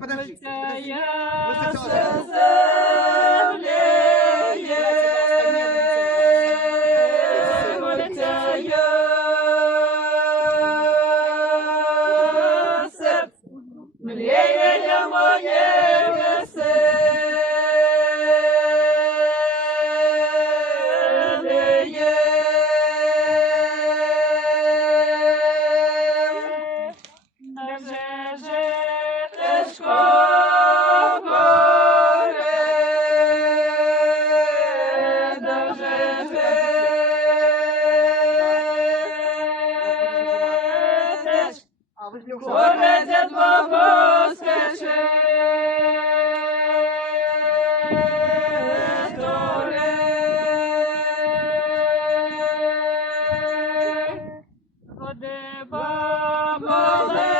подожди. Я млеє моє веселіє. Даже же тяжко горе, даже же горе для твого скаче. Води, баболе,